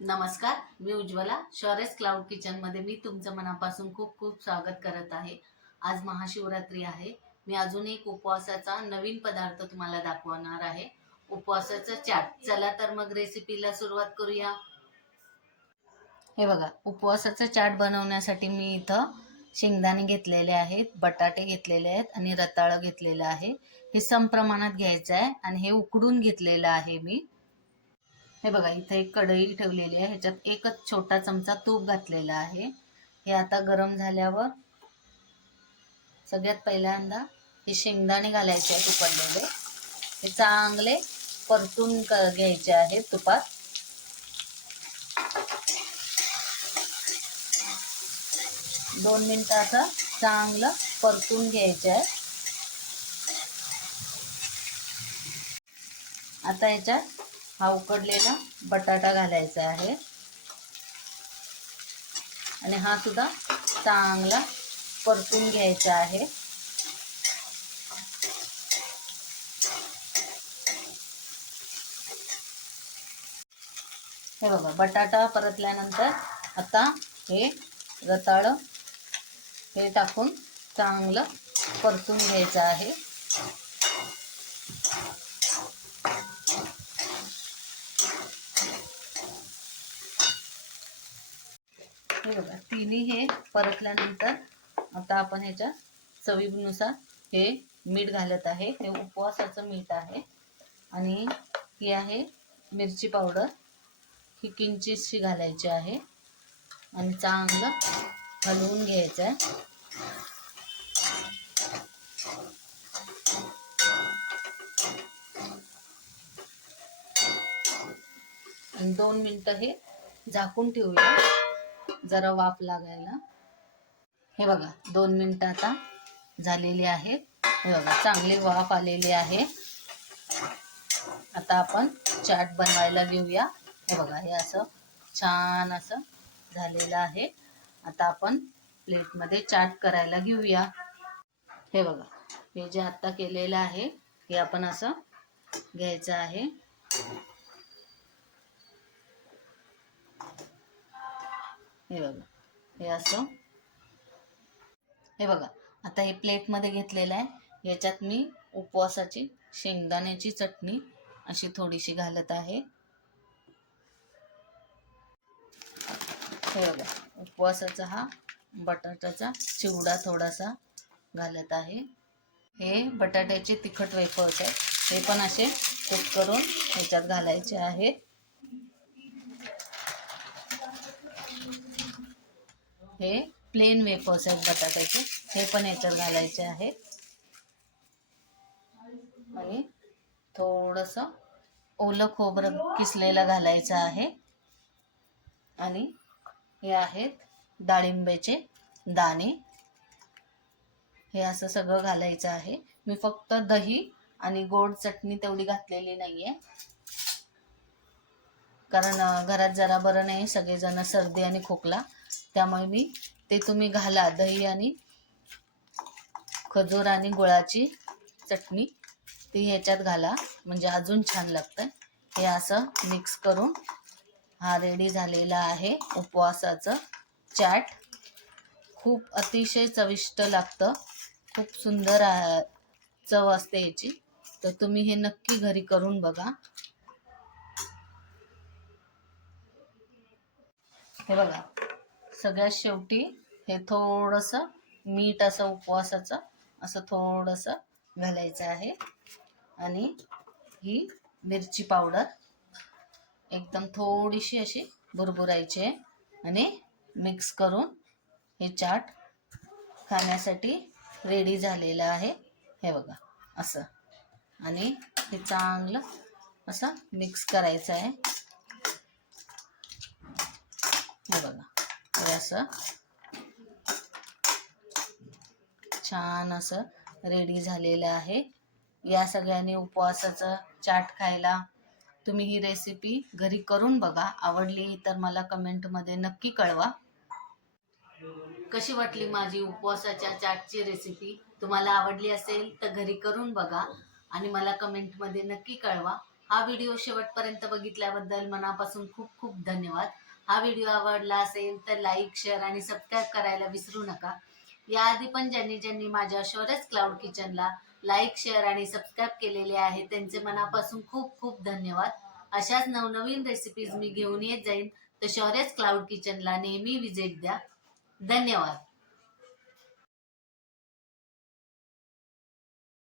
नमस्कार, मी उज्ज्वला. शॉरेस क्लाउड किचनमध्ये मी तुमचं मनापासून खूप खूप स्वागत करत आहे. आज महाशिवरात्री आहे. मी अजून एक उपवासाचा नवीन पदार्थ तुम्हाला दाखवणार आहे. उपवासाचा चाट. चला तर मग रेसिपीला सुरुवात करूया. हे बघा, उपवासाचा चाट बनवण्यासाठी मी इथं शेंगदाणे घेतलेले आहेत, बटाटे घेतलेले आहेत आणि रताळं घेतलेलं आहे. हे सम प्रमाणात घ्यायचं आहे आणि हे उकडून घेतलेलं आहे मी. हे बघा, इथे एक कढई ठेवलेली आहे. ह्याच्यात एकच छोटा चमचा तूप घातलेला आहे. हे आता गरम झाल्यावर सगळ्यात पहिल्यांदा हे शेंगदाणे घालायचे आहेत उकडलेले. हे चांगले परतून घ्यायचे आहेत तुपात. दोन मिनिटं असं चांगलं परतून घ्यायचे आहे. आता ह्याच्यात हा उकडलेला बटाटा घालायचा आहे आणि हा सुद्धा चांगला परतून घ्यायचा आहे. हे बघा, बटाटा परतल्यानंतर आता हे रताळं हे टाकून चांगलं परतून घ्यायचं आहे. हे बघा, तिन्ही हे परतल्यानंतर आता आपण ह्याच्या चवीनुसार हे मीठ घालत आहे. हे उपवासाचं मीठ आहे आणि ही आहे मिरची पावडर. ही किंचितशी घालायची आहे आणि चांगलं हलवून घ्यायचं आहे. आणि 2 मिनिटं हे झाकून ठेवूया, जरा वाफ लागायला. हे बघा, 2 मिनिटं आता झालेली आहेत. हे बघा, चांगली वाफ आलेली आहे. आता आपण चाट बनवायला घेऊया. हे बघा, हे असं छान असं झालेलं आहे. आता आपण प्लेटमध्ये चाट करायला घेऊया. हे बघा, हे जे आत्ता केलेलं आहे हे आपण असं घ्यायचं आहे. हे बघा, हे असं. हे बघा, आता हे प्लेटमध्ये घेतलेलं आहे. याच्यात मी उपवासाची शेंगदाण्याची चटणी अशी थोडीशी घालत आहे. हे बघा, उपवासाचा हा बटाट्याचा चिवडा थोडासा घालत आहे. हे बटाट्याचे तिखट वेफर्स आहेत, हे पण असे कट करून ह्याच्यात घालायचे आहेत. हे प्लेन वेफर्स आहेत बटाट्याचे, हे पण ह्याच्यात घालायचे आहेत. आणि थोडंसं ओलं खोबरं किसलेलं घालायचं आहे. आणि हे आहेत डाळिंबाचे दाणे. हे असं सगळं घालायचं आहे. मी फक्त दही आणि गोड चटणी तेवढी घातलेली नाहीये, कारण घरात जरा बरं नाही, सगळेजण सर्दी आणि खोकला, त्यामुळे मी ते तुम्ही घाला. दही आणि खजूर आणि गुळाची चटणी ती ह्याच्यात घाला, म्हणजे अजून छान लागतं. हे असं मिक्स करून हा रेडी झालेला आहे उपवासाचं चाट. खूप अतिशय चविष्ट लागतं, खूप सुंदर चव असते याची. तर तुम्ही हे नक्की घरी करून बघा. हे बघा, सगळ्यात शेवटी हे थोडंसं मीठ असं उपवासाचं असं थोडंसं घालायचं आहे. आणि ही मिरची पावडर एकदम थोडीशी अशी भुरभुरायची आहे आणि मिक्स करून हे चाट खाण्यासाठी रेडी झालेलं आहे. हे बघा असं. आणि हे चांगलं असं मिक्स करायचं आहे. हे बघा, हे असं छान असं रेडी झालेलं आहे. या सगळ्यांनी उपवासाचं चाट खायला तुम्ही ही रेसिपी घरी करून बघा. आवडली तर मला कमेंटमध्ये नक्की कळवा. कशी वाटली माझी उपवासाच्या चाटची रेसिपी? तुम्हाला आवडली असेल तर घरी करून बघा आणि मला कमेंटमध्ये नक्की कळवा. हा व्हिडिओ शेवटपर्यंत बघितल्याबद्दल मनापासून खूप खूप धन्यवाद. हा व्हिडिओ आवडला असेल तर लाईक, शेअर आणि सबस्क्राईब करायला विसरू नका. याआधी पण ज्यांनी ज्यांनी माझ्या शौर्यस क्लाउड किचनला लाईक, शेअर आणि सबस्क्राईब केलेले आहे त्यांचे मनापासून खूप खूप धन्यवाद. अशाच नवनवीन रेसिपीज मी घेऊन येत जाईन. तर शौर्यस क्लाउड किचनला नेहमी विजिट द्या. धन्यवाद.